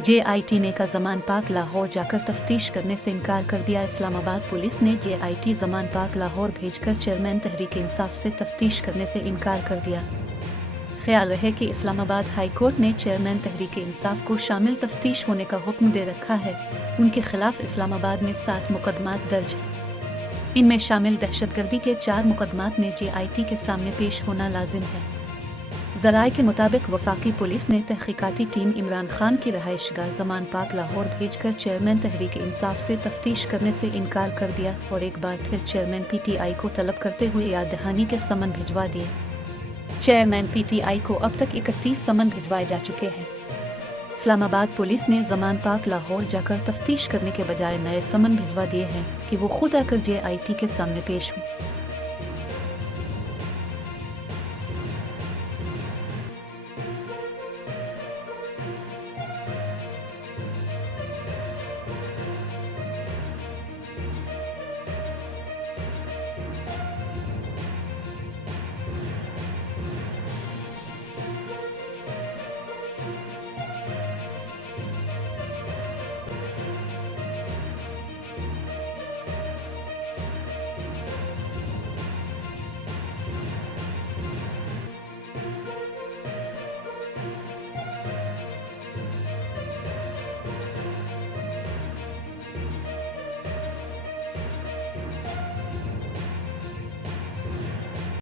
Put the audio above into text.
JIT ने का जमान पाक लाहौर जाकर तफ्तीश करने से इनकार कर दिया। इस्लामाबाद पुलिस ने JIT जमान पाक लाहौर भेजकर चेयरमैन तहरीक इंसाफ से तफ्तीश करने से इनकार कर दिया। ख्याल रहे कि इस्लामाबाद हाई कोर्ट ने चेयरमैन तहरीक इंसाफ को शामिल तफ्तीश होने का हुक्म दे रखा है। उनके खिलाफ इस्लामाबाद में 7 मुकदमात दर्ज हैं। इनमें शामिल दहशतगर्दी के 4 मुकदमात में JIT के सामने पेश होना लाजिम है। ज़राए के मुताबिक वफाकी पुलिस ने तहकीकाती टीम इमरान खान की रहायशगाह जमान पाक लाहौर भेजकर चेयरमैन तहरीक इंसाफ से तफ्तीश करने से इनकार कर दिया और एक बार फिर चेयरमैन PTI को तलब करते हुए याद दहानी के समन भिजवा दिए। चेयरमैन PTI को अब तक 31 समन भिजवाए जा चुके हैं। इस्लामाबाद पुलिस ने जमान पाक लाहौर जाकर तफ्तीश करने के बजाय नए समन भिजवा दिए हैं कि वो खुद आकर JIT के सामने पेश हों।